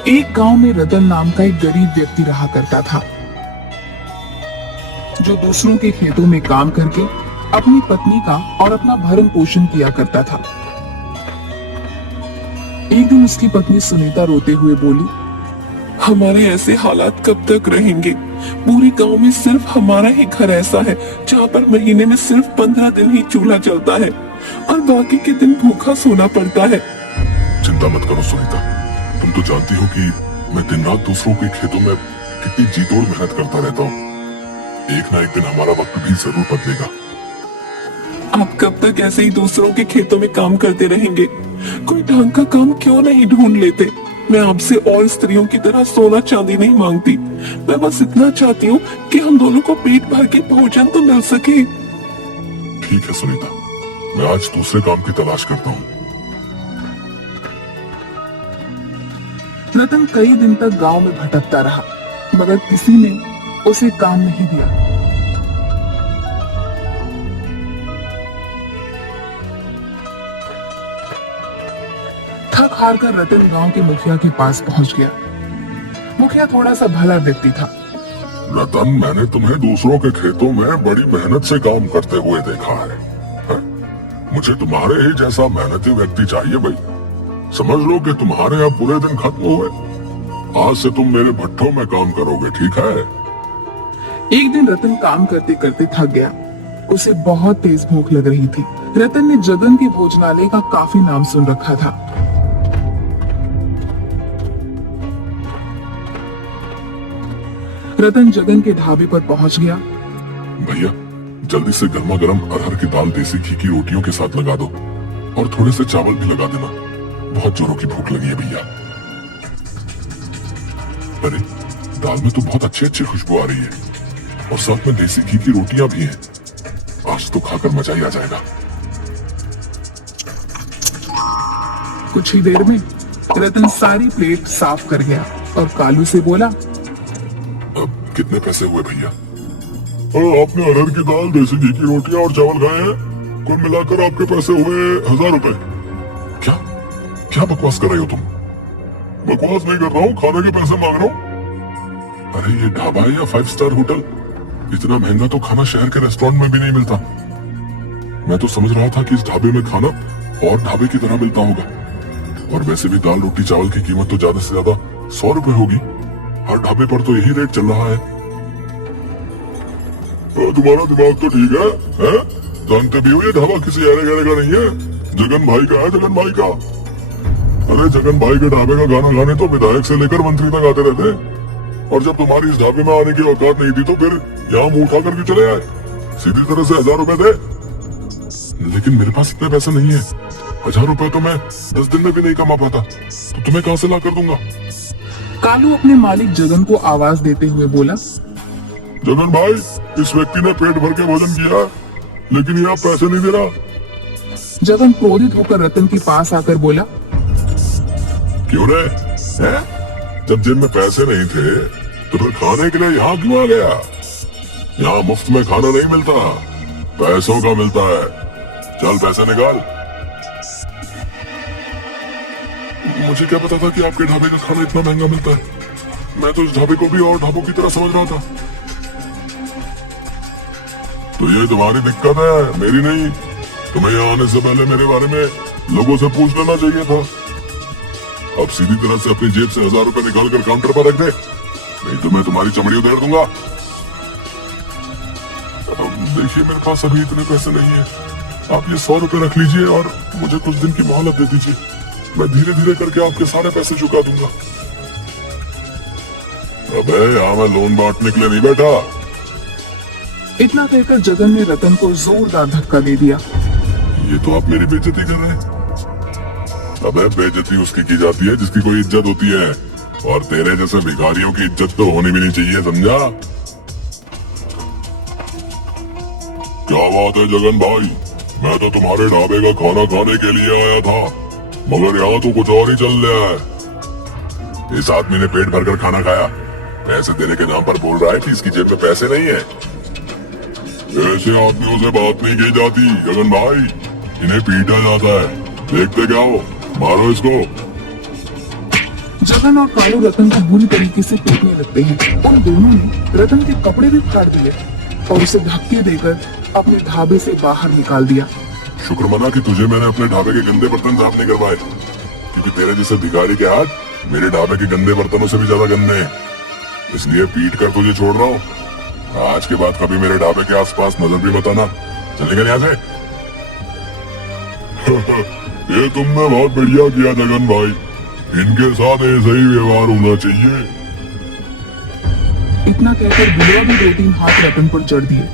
एक गांव में रतन नाम का एक गरीब व्यक्ति रहा करता था, जो दूसरों के खेतों में काम करके अपनी पत्नी का और अपना भरण पोषण किया करता था। एक दिन उसकी पत्नी सुनीता रोते हुए बोली, हमारे ऐसे हालात कब तक रहेंगे? पूरे गांव में सिर्फ हमारा ही घर ऐसा है जहाँ पर महीने में सिर्फ 15 दिन ही चूल्हा चलता है और बाकी के दिन भूखा सोना पड़ता है। चिंता मत करो सुनीता, तुम तो जानती हो कि मैं दिन रात दूसरों के खेतों में कितनी जी तोड़ मेहनत करता रहता हूँ। एक ना एक दिन हमारा वक्त भी जरूर बदलेगा। आप कब तक ऐसे ही दूसरों के खेतों में काम करते रहेंगे? कोई ढंग का काम क्यों नहीं ढूंढ लेते? मैं आपसे और स्त्रियों की तरह सोना चांदी नहीं मांगती, मैं बस इतना चाहती हूँ कि हम दोनों को पेट भर के भोजन तो मिल सके। ठीक है सुनीता, मैं आज दूसरे काम की तलाश करता हूँ। रतन कई दिन तक गांव में भटकता रहा, मगर किसी ने उसे काम नहीं दिया। थक हार कर रतन गांव के मुखिया के पास पहुंच गया। मुखिया थोड़ा सा भला व्यक्ति था। रतन, मैंने तुम्हें दूसरों के खेतों में बड़ी मेहनत से काम करते हुए देखा है? मुझे तुम्हारे ही जैसा मेहनती व्यक्ति चाहिए भाई। समझ लो कि तुम्हारे अब बुरे दिन खत्म हुए। आज से तुम मेरे भट्ठों में काम करोगे, ठीक है? एक दिन रतन काम करते करते थक गया। उसे बहुत तेज भूख लग रही थी। रतन ने जगन के भोजनालय का काफी नाम सुन रखा था। रतन जगन के ढाबे पर पहुंच गया। भैया, जल्दी से गर्मा गर्म अरहर की दाल देसी घी की रोटियों के साथ लगा दो और थोड़े से चावल भी लगा देना। बहुत जोरों की भूख लगी है भैया। अरे, दाल में तो बहुत अच्छी अच्छी खुशबू आ रही है और साथ में देसी घी की रोटियां भी हैं। आज तो खाकर मजा ही आ जाएगा। कुछ ही देर में रतन सारी प्लेट साफ कर गया और कालू से बोला, अब कितने पैसे हुए भैया? आपने अरहर की दाल, देसी घी की रोटियां और चावल खाए हैं। कुल मिलाकर आपके पैसे हुए 1000 रुपए। क्या क्या बकवास कर रहे हो तुम? बकवास नहीं कर रहा हूँ, खाने के पैसे मांग रहा हूँ। अरे ये ढाबा है या 5 स्टार होटल? इतना महंगा तो खाना शहर के रेस्टोरेंट में भी नहीं मिलता। मैं तो समझ रहा था कि इस ढाबे में खाना और ढाबे की तरह मिलता होगा। और वैसे भी दाल रोटी चावल की कीमत तो ज्यादा से ज्यादा 100 रुपए होगी। हर ढाबे पर तो यही रेट चल रहा है। तुम्हारा दिमाग तो ठीक है? जानते भी हो ये ढाबा किसी अरे गहरे का नहीं है, जगन भाई का है, जगन भाई का। अरे जगन भाई के ढाबे का गाना गाने तो विधायक से लेकर मंत्री तक आते रहते हैं। और जब तुम्हारी इस ढाबे में आने की औकात नहीं थी तो फिर यहाँ मुंह उठा कर क्यों चले आए? सीधी तरह से 1000 रुपए दे। लेकिन मेरे पास इतने पैसे नहीं है। 1000 रुपए तो मैं 10 दिन में भी नहीं कमा पाता, तो तुम्हें कहाँ से ला कर दूंगा? कालू अपने मालिक जगन को आवाज देते हुए बोला, जगन भाई, इस व्यक्ति ने पेट भर के भोजन किया लेकिन ये आप पैसे नहीं दे रहा। जगन क्रोधित होकर रतन के पास आकर बोला, क्यों रे? जब जेब में पैसे नहीं थे तो फिर खाने के लिए यहाँ क्यों आ गया? यहाँ मुफ्त में खाना नहीं मिलता, पैसों का मिलता है। चल पैसे निकाल। मुझे क्या पता था कि आपके ढाबे का खाना इतना महंगा मिलता है। मैं तो इस ढाबे को भी और ढाबों की तरह समझ रहा था। तो ये तुम्हारी दिक्कत है, मेरी नहीं। तुम्हें यहाँ आने से पहले मेरे बारे में लोगों से पूछ लेना चाहिए था। अब सीधी तरह से अपनी जेब से 1000 रुपए निकाल कर काउंटर पर रख दे, नहीं तो मैं तुम्हारी चमड़ी उधेड़ दूंगा। देखिए, मेरे पास अभी इतने पैसे नहीं है। आप ये 100 रुपए रख लीजिए और मुझे कुछ दिन की मोहलत दे दीजिए। मैं धीरे धीरे करके आपके सारे पैसे चुका दूंगा। अबे, यहाँ मैं लोन बांटने के लिए नहीं बैठा। इतना कहकर जगन ने रतन को जोरदार धक्का दे दिया। ये तो आप मेरी बेइज्जती कर रहे हैं। अबे, बेइज्जती उसकी की जाती है जिसकी कोई इज्जत होती है, और तेरे जैसे भिखारियों की इज्जत तो होनी भी नहीं चाहिए, समझा? क्या बात है जगन भाई, मैं तो तुम्हारे ढाबे का खाना खाने के लिए आया था, मगर यहाँ तो कुछ और ही चल रहा है। इस आदमी ने पेट भरकर खाना खाया, पैसे देने के नाम पर बोल रहा है कि इसकी जेब में पैसे नहीं है। ऐसे आदमियों से बात नहीं की जाती जगन भाई, इन्हें पीटा जाता है। देखते क्या हो, मारो इसको। जगन और कालू रतन को बुरी तरीके से पीटने लगते हैं। उन दोनों ने रतन के कपड़े भी फाड़ दिए और उसे धक्के देकर अपने ढाबे से बाहर निकाल दिया। शुक्र मना कि तुझे मैंने अपने ढाबे के गंदे बर्तन साफ नहीं करवाए, क्योंकि तेरे जैसे भिखारी के हाथ मेरे ढाबे के गंदे बर्तनों से भी ज्यादा गंदे हैं। इसलिए पीट कर तुझे छोड़ रहा हूँ। आज के बाद कभी मेरे ढाबे के आसपास नजर भी बताना। चलेगा यहाँ से? ये तुमने बहुत बढ़िया किया जगन भाई, इनके साथ ऐसा ही व्यवहार होना चाहिए। इतना कहकर बिलवा भी 2-3 हाथ रतन पर चढ़ दिए।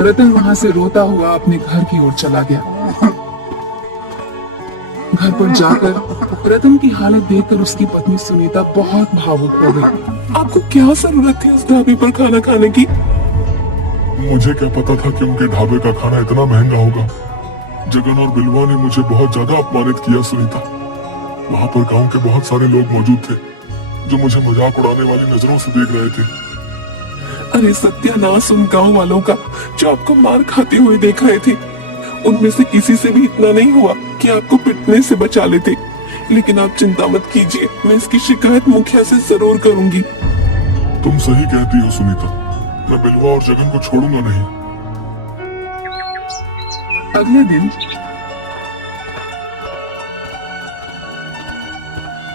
रतन वहां से रोता हुआ अपने घर की ओर चला गया। घर पर जाकर रतन की हालत देखकर उसकी पत्नी सुनीता बहुत भावुक हो गई। आपको क्या जरूरत थी उस ढाबे पर खाना खाने की? मुझे क्या पता था कि उनके ढाबे का खाना इतना महंगा होगा। जगन और बिलवा ने मुझे बहुत ज्यादा अपमानित किया सुनीता। वहां पर गांव के बहुत सारे लोग मौजूद थे जो मुझे मजाक उड़ाने वाली नजरों से देख रहे थे। अरे सत्यानाश उन गांव वालों का जो आपको मार खाते हुए देख रहे थे। उनमें से किसी से भी इतना नहीं हुआ कि आपको पिटने से बचा लेते। लेकिन आप चिंता मत कीजिए, मैं इसकी शिकायत मुखिया से जरूर करूंगी। तुम सही कहती हो सुनीता, मैं बिलवा और जगन को छोड़ूंगा नहीं। अगले दिन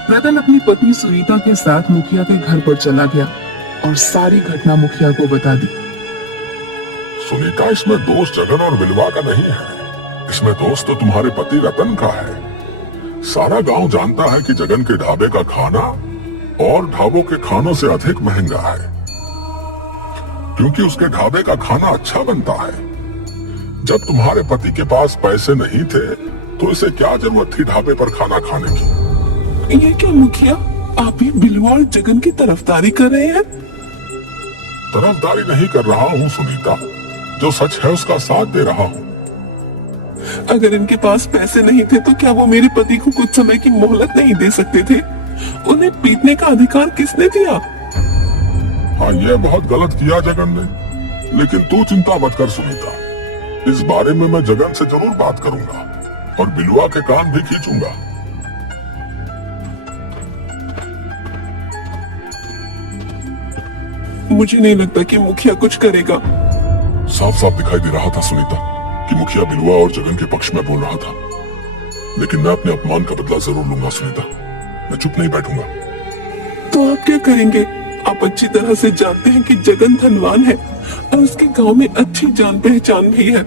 रतन अपनी पत्नी सुनीता के साथ मुखिया के घर पर चला गया और सारी घटना मुखिया को बता दी। सुनीता, इसमें दोष जगन और बिलवा का नहीं है, इसमें दोष तो तुम्हारे पति रतन का है। सारा गांव जानता है कि जगन के ढाबे का खाना और ढाबों के खानों से अधिक महंगा है, क्योंकि उसके ढाबे का खाना अच्छा बनता है। जब तुम्हारे पति के पास पैसे नहीं थे तो इसे क्या जरूरत थी ढाबे पर खाना खाने की? ये क्या मुखिया, आप ही बिलवा और जगन की तरफदारी कर रहे हैं? तरफदारी नहीं कर रहा हूँ सुनीता, जो सच है उसका साथ दे रहा हूँ। अगर इनके पास पैसे नहीं थे तो क्या वो मेरे पति को कुछ समय की मोहलत नहीं दे सकते थे? उन्हें पीटने का अधिकार किसने दिया? हाँ, ये बहुत गलत किया जगन ने, लेकिन तू चिंता मत कर सुनीता, इस बारे में मैं जगन से जरूर बात करूंगा और बिलवा के कान भी खींचूंगा। मुझे नहीं लगता कि मुखिया कुछ करेगा। साफ साफ दिखाई दे रहा था सुनीता कि मुखिया बिलवा और जगन के पक्ष में बोल रहा था, लेकिन मैं अपने अपमान का बदला जरूर लूंगा सुनीता, मैं चुप नहीं बैठूंगा। तो आप क्या करेंगे? आप अच्छी तरह से जानते हैं कि जगन धनवान है और उसके गांव में अच्छी जान पहचान भी है,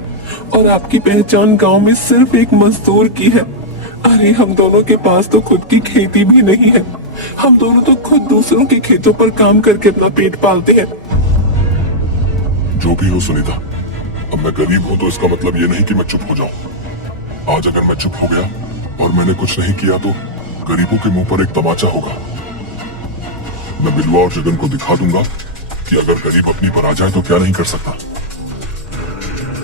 और आपकी पहचान गांव में सिर्फ एक मजदूर की है। अरे हम दोनों के पास तो खुद की खेती भी नहीं है, हम दोनों तो खुद दूसरों के खेतों पर काम करके अपना पेट पालते हैं। जो भी हो सुनीता, अब मैं गरीब हूं तो इसका मतलब ये नहीं कि मैं चुप हो जाऊं। आज अगर मैं चुप हो गया और मैंने कुछ नहीं किया तो गरीबों के मुंह पर एक तमाचा होगा। मैं बिलवा और जगन को दिखा दूंगा कि अगर गरीब अपनी पर आ जाए तो क्या नहीं कर सकता।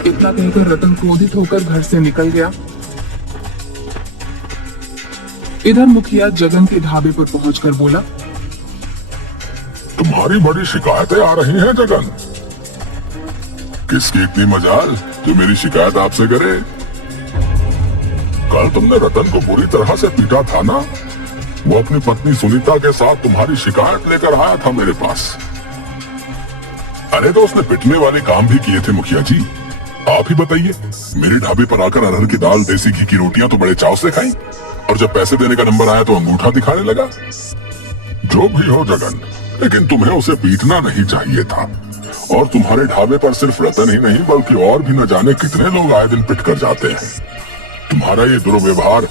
इतना कहकर रतन क्रोधित होकर घर से निकल गया। इधर मुखिया जगन के ढाबे पर पहुंचकर बोला, तुम्हारी बड़ी शिकायतें आ रही हैं जगन। किसकी इतनी मजाल जो मेरी शिकायत आपसे करे? कल तुमने रतन को बुरी तरह से पीटा था ना, वो अपनी पत्नी सुनीता के साथ तुम्हारी शिकायत लेकर आया था मेरे पास। अरे तो उसने पिटने वाले काम भी किए थे मुखिया जी। आप ही बताइए, मेरे ढाबे पर आकर अरहर की दाल देसी घी की रोटियां तो बड़े चाव से खाई, और जब पैसे देने का नंबर आया तो अंगूठा दिखाने लगा। जो भी हो जगन, लेकिन तुम्हें उसे पीटना नहीं चाहिए था। और तुम्हारे ढाबे पर सिर्फ रतन ही नहीं बल्कि और भी न जाने कितने लोग आए दिन पिट कर जाते हैं। तुम्हारा ये दुर्व्यवहार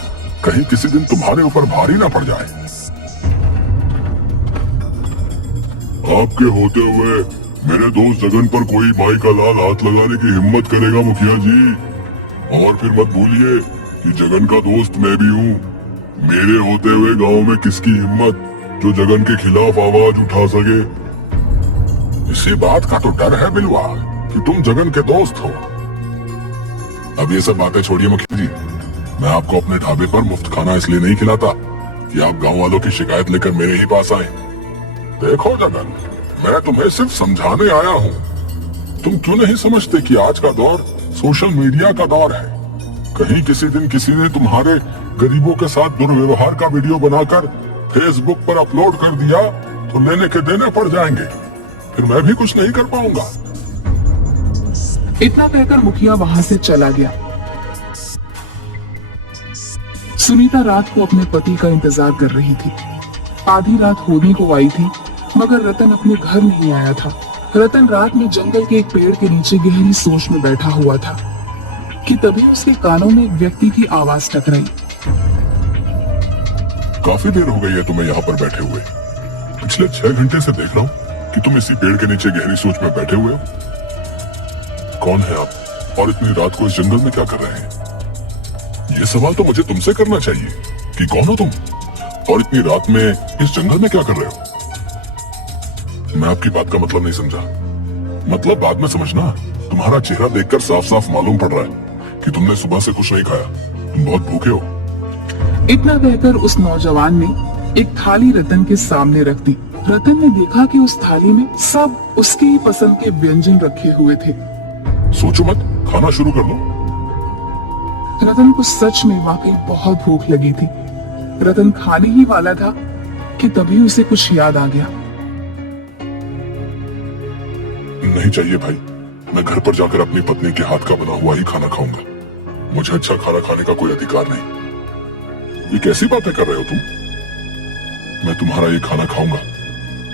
कहीं किसी दिन तुम्हारे ऊपर भारी ना पड़ जाए। आपके होते हुए मेरे दोस्त जगन पर कोई माई का लाल हाथ लगाने की हिम्मत करेगा मुखिया जी? और फिर मत भूलिए कि जगन का दोस्त मैं भी हूँ। मेरे होते हुए गांव में किसकी हिम्मत जो जगन के खिलाफ आवाज उठा सके? इसी बात का तो डर है बिलवा कि तुम जगन के दोस्त हो। अब ये सब बातें छोड़िए मुखिया जी, मैं आपको अपने ढाबे पर मुफ्त खाना इसलिए नहीं खिलाता कि आप गांव वालों की शिकायत लेकर मेरे ही पास आए। देखो जगन, मैं तुम्हें सिर्फ समझाने आया हूँ। तुम क्यों नहीं समझते कि आज का दौर सोशल मीडिया का दौर है? कहीं किसी दिन किसी ने तुम्हारे गरीबों के साथ दुर्व्यवहार का वीडियो बनाकर फेसबुक पर अपलोड कर दिया तो लेने के देने पड़ जाएंगे, फिर मैं भी कुछ नहीं कर पाऊंगा। इतना कहकर मुखिया वहां से चला गया। सुनीता रात को अपने पति का इंतजार कर रही थी। आधी रात होने को आई थी, मगर रतन अपने घर नहीं आया था। रतन रात में जंगल के एक पेड़ के नीचे गहरी सोच में बैठा हुआ था कि तभी उसके कानों में एक व्यक्ति की आवाज टकराई। काफी देर हो गई है तुम्हें यहाँ पर बैठे हुए। पिछले 6 घंटे से देख रहा हूँ कि तुम इसी पेड़ के नीचे गहरी सोच में बैठे हुए हो। कौन है आप और इतनी रात को इस जंगल में क्या कर रहे हैं? ये सवाल तो मुझे तुमसे करना चाहिए कि कौन हो तुम और इतनी रात में इस जंगल में क्या कर रहे हो? मैं आपकी बात का मतलब नहीं समझा। मतलब बाद में समझना। तुम्हारा चेहरा देखकर साफ साफ मालूम पड़ रहा है कि तुमने सुबह से कुछ नहीं खाया, तुम बहुत भूखे हो। इतना कहकर उस नौजवान ने एक थाली रतन के सामने रख दी। रतन ने देखा कि उस थाली में सब उसकी ही पसंद के व्यंजन रखे हुए थे। सोचो मत, खाना शुरू कर लो। रतन को सच में वाकई बहुत भूख लगी थी। रतन खाने ही वाला था कि तभी उसे कुछ याद आ गया। नहीं चाहिए भाई, मैं घर पर जाकर अपनी पत्नी के हाथ का बना हुआ ही खाना खाऊंगा। मुझे अच्छा खाना खाने का कोई अधिकार नहीं। ये कैसी बातें कर रहे हो तुम? मैं तुम्हारा ये खाना खाऊंगा,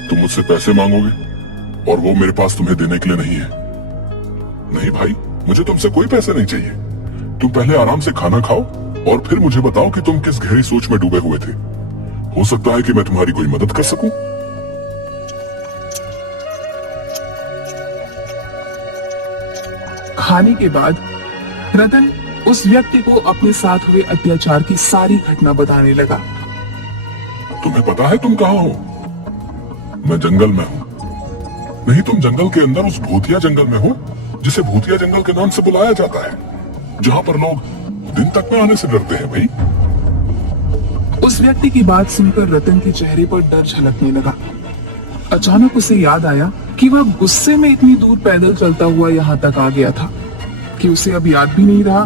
तुम मुझसे पैसे मांगोगे और वो मेरे पास तुम्हें देने के लिए नहीं है। नहीं भाई, मुझे तुमसे कोई पैसे नहीं चाहिए। तुम पहले आराम से खाना खाओ और फिर मुझे बताओ कि तुम किस गहरी सोच में डूबे हुए थे। हो सकता है कि मैं तुम्हारी कोई मदद कर सकूं। खाने के बाद रतन उस व्यक्ति को अपने साथ हुए अत्याचार की सारी घटना बताने लगा। तुम्हें पता है तुम कहाँ हो? मैं जंगल में हूँ। नहीं, तुम जंगल के अंदर उस भूतिया जंगल में हो जिसे भूतिया जंगल के नाम से बुलाया जाता है, जहाँ पर लोग दिन तक में आने से डरते हैं भाई। उस व्यक्ति की बात सुनकर रतन के चेहरे पर डर झलकने लगा। अचानक उसे याद आया कि वह गुस्से में इतनी दूर पैदल चलता हुआ यहाँ तक आ गया था कि उसे अब याद भी नहीं रहा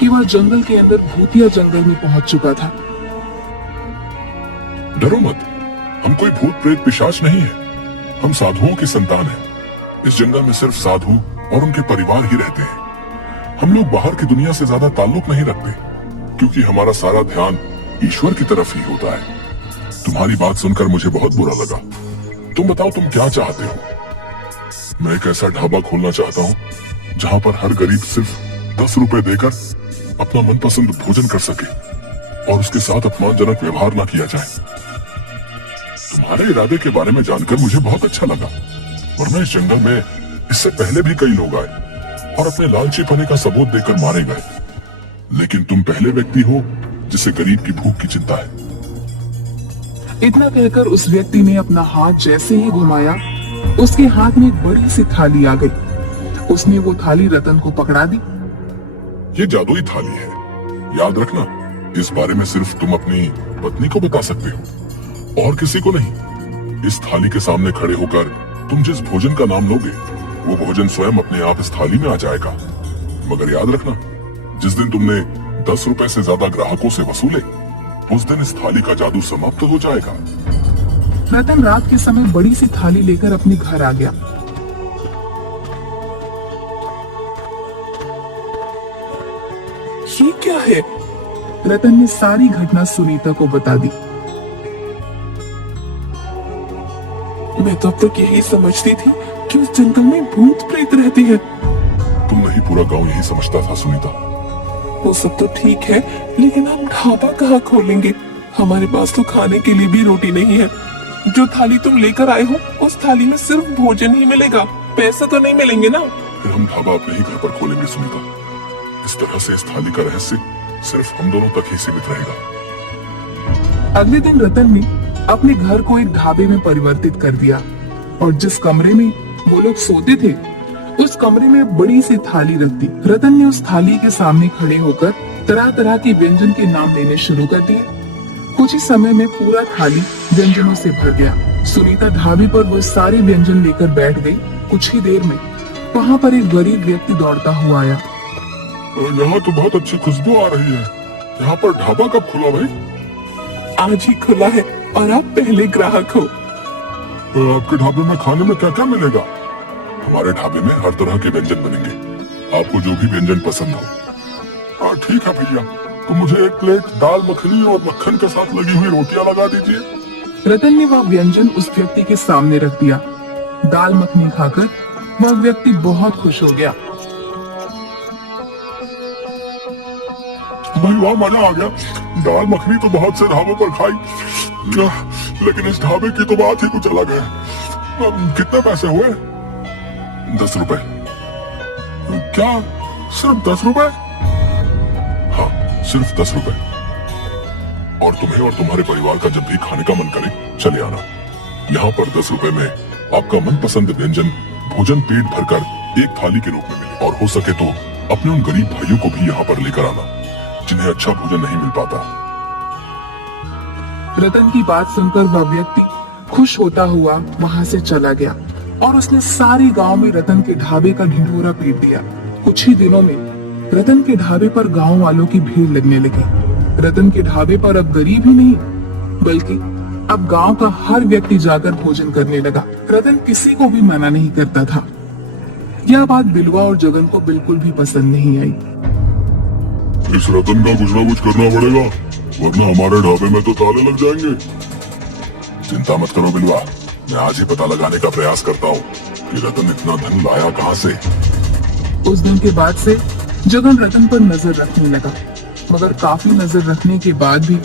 कि वह जंगल के अंदर भूतिया जंगल में पहुंच चुका था। डरो मत, हम कोई भूत प्रेत पिशाच नहीं है। हम साधुओं की संतान हैं। इस जंगल में सिर्फ साधु और उनके परिवार ही रहते हैं। हम लोग बाहर की दुनिया से ज्यादा ताल्लुक नहीं रखते, क्योंकि हमारा सारा ध्यान ईश्वर की तरफ ही होता है। तुम्हारी बात सुनकर मुझे बहुत बुरा लगा। तुम बताओ, तुम क्या चाहते हो? मैं एक ऐसा ढाबा खोलना चाहता हूँ जहाँ पर हर गरीब सिर्फ 10 रुपए देकर अपना मनपसंद भोजन कर सके और उसके साथ अपमानजनक व्यवहार ना किया जाए। तुम्हारे इरादे के बारे में जानकर मुझे बहुत अच्छा लगा, वरना इस जंगल में इससे पहले भी कई लोग आए और अपने लालचीपने का सबूत देकर मारे गए, लेकिन तुम पहले व्यक्ति हो जिसे गरीब की भूख की चिंता है। इतना कहकर उस व्यक्ति ने अपना हाथ जैसे ही घुमाया, उसके हाथ में एक बड़ी सी थाली आ गई। उसने वो थाली रतन को पकड़ा दी। ये जादुई थाली है, याद रखना। इस बारे में सिर्फ तुम अपनी पत्नी को बता सकते हो और किसी को नहीं। इस थाली के सामने खड़े होकर तुम जिस भोजन का नाम लोगे, वो भोजन स्वयं अपने आप इस थाली में आ जाएगा। मगर याद रखना, जिस दिन तुमने 10 रुपए से ज्यादा ग्राहकों से वसूले, उस दिन इस थाली का जादू समाप्त हो जाएगा। रतन रात के समय बड़ी सी थाली लेकर अपने घर आ गया। ये क्या है? रतन ने सारी घटना सुनीता को बता दी। मैं तो अब तक यही समझती थी कि उस जंगल में भूत प्रेत रहते हैं। तुम नहीं, पूरा गांव यही समझता था सुनीता। वो सब तो ठीक है, लेकिन हम ढाबा कहाँ खोलेंगे? हमारे पास तो खाने के लिए भी रोटी नहीं है। जो थाली तुम लेकर आए हो, उस थाली में सिर्फ भोजन ही मिलेगा, पैसा तो नहीं मिलेंगे ना? फिर हम ढाबा अपने ही घर पर खोलेंगे सुनीता। इस तरह से इस थाली का रहस्य सिर्फ हम दोनों तक ही सीमित रहेगा। अगले दिन रतन ने अपने घर को एक ढाबे में परिवर्तित कर दिया और जिस कमरे में वो लोग सोते थे, उस कमरे में बड़ी सी थाली रख दी। रतन ने उस थाली के सामने खड़े होकर तरह तरह के व्यंजन के नाम लेने शुरू कर दिए। कुछ ही समय में पूरा थाली व्यंजनों से भर गया। सुनीता ढाबे पर वो सारे व्यंजन लेकर बैठ गई। कुछ ही देर में वहाँ पर एक गरीब व्यक्ति दौड़ता हुआ आया। यहाँ तो बहुत अच्छी खुशबू आ रही है। यहाँ पर ढाबा कब खुला भाई? आज ही खुला है। और आप पहले ग्राहक हो। आपके ढाबे में खाने में क्या क्या मिलेगा? हमारे ढाबे में हर तरह के व्यंजन बनेंगे, आपको जो भी व्यंजन पसंद हो। हाँ ठीक है भैया, तो मुझे एक प्लेट दाल मखनी और मक्खन के साथ लगी हुई रोटियां लगा दीजिए। रतन ने वह व्यंजन उस व्यक्ति के सामने रख दिया। दाल मखनी खाकर वह व्यक्ति बहुत खुश हो गया। भाई वाह, मजा आ गया। दाल मखनी तो बहुत से ढाबों पर खाई, लेकिन इस ढाबे की तो बात ही कुछ अलग है। कितने पैसे हुए? 10 रुपए। क्या सिर्फ 10 रुपए? हाँ सिर्फ 10 रुपए। और तुम्हें और तुम्हारे परिवार का जब भी खाने का मन करे चले आना। यहाँ पर 10 रुपए में आपका मनपसंद व्यंजन भोजन पेट भरकर एक थाली के रूप में मिले। और हो सके तो अपने उन गरीब भाइयों को भी यहाँ पर लेकर आना जिन्हें अच्छा भोजन नहीं मिल पाता। रतन की बात सुनकर वह व्यक्ति खुश होता हुआ वहां से चला गया और उसने सारे गांव में रतन के ढाबे का ढिंढोरा पीट दिया। कुछ ही दिनों में रतन के ढाबे पर गांव वालों की भीड़ लगने लगी। रतन के ढाबे पर अब गरीब ही नहीं बल्कि अब गांव का हर व्यक्ति जाकर भोजन करने लगा। रतन किसी को भी मना नहीं करता था। यह बात बिलवा और जगन को बिल्कुल भी पसंद नहीं आई। इस रतन का कुछ ना कुछ करना पड़ेगा, वरना हमारे ढाबे में तो ताले लग जाएंगे। चिंता मत करो बिलवा, मैं आज ही पता लगाने का प्रयास करता हूँ कि रतन इतना धन लाया कहाँ से। उस दिन के बाद से जगन रतन पर नजर रखने लगा, मगर काफी नजर रखने के बाद भी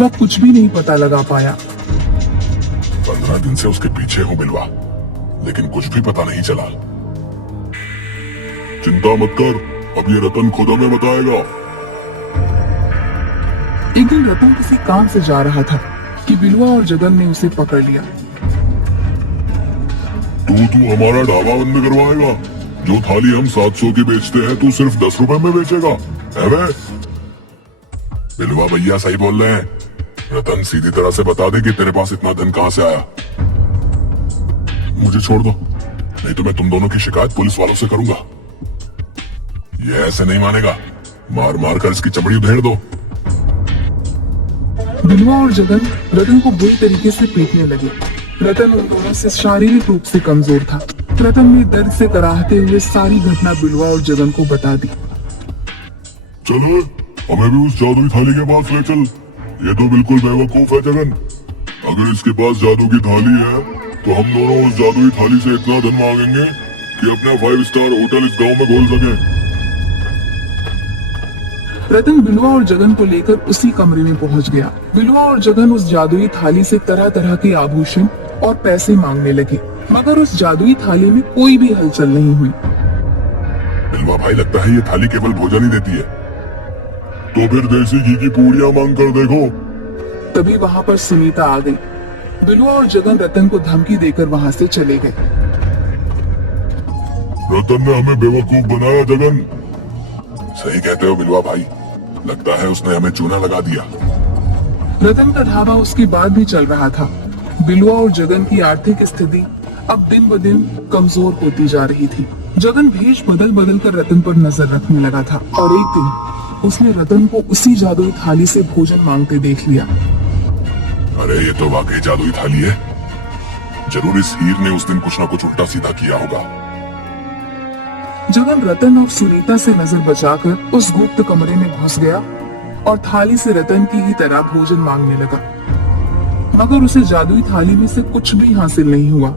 वह कुछ भी नहीं पता लगा पाया। 15 दिन से उसके पीछे हूँ बिलवा, लेकिन कुछ भी पता नहीं चला। चिंता मत कर, अब ये रतन खुद हमें बताएगा। एक दिन रतन किसी काम से जा रहा था कि बिलवा और जगन ने उसे पकड़ लिया। तू हमारा ढाबा बंद करवाएगा? जो थाली हम 700 की बेचते हैं तू सिर्फ 10 रुपए में बेचेगा, है वे? बिलवा भैया सही बोल रहे हैं। रतन सीधी तरह से बता दे कि तेरे पास इतना धन कहाँ से आया। मुझे छोड़ दो, नहीं तो मैं तुम दोनों की शिकायत पुलिस वालों से करूंगा। ये ऐसे नहीं मानेगा, मार मार कर इसकी चमड़ी उधेड़ दो। बिलवा और जगन रतन को बुरी तरीके से पीटने लगे। रतन उन दोनों से शारीरिक रूप से कमजोर था। रतन ने दर्द से कराहते हुए सारी घटना बिलवा और जगन को बता दी। चलो हमें भी उस जादुई थाली के पास ले चल। ये तो बिल्कुल बेवकूफ है जगन। अगर इसके पास जादू की थाली है तो हम दोनों उस जादुई थाली से इतना धन मांगेंगे कि अपना 5 स्टार होटल इस गांव में खोल सके। रतन बिलवा और जगन को लेकर उसी कमरे में पहुंच गया। बिलवा और जगन उस जादुई थाली से तरह तरह के आभूषण और पैसे मांगने लगे, मगर उस जादुई थाली में कोई भी हलचल नहीं हुई। बिलवा भाई, लगता है ये थाली केवल भोजन ही देती है। तो फिर देसी घी की पूड़ियां मांग कर देखो। तभी वहां पर सुनीता आ गई। बिलवा और जगन रतन को धमकी देकर वहां से चले गए। रतन ने हमें बेवकूफ बनाया जगन। सही कहते हो बिलवा भाई, लगता है उसने हमें चूना लगा दिया। रतन का ढाबा उसके बाद भी चल रहा था। बिलवा और जगन की आर्थिक स्थिति अब दिन ब दिन कमजोर होती जा रही थी। जगन भेष बदल बदल कर रतन पर नजर रखने लगा था और एक दिन उसने रतन को उसी जादुई थाली से भोजन मांगते देख लिया। अरे ये तो वाकई जादुई थाली है। जरूर इस हीर ने उस दिन कुछ ना कुछ उल्टा सीधा किया होगा। जगन रतन और सुनीता से नजर बचाकर उस गुप्त कमरे में घुस गया और थाली से रतन की ही तरह भोजन मांगने लगा, मगर उसे जादुई थाली में से कुछ भी हासिल नहीं हुआ।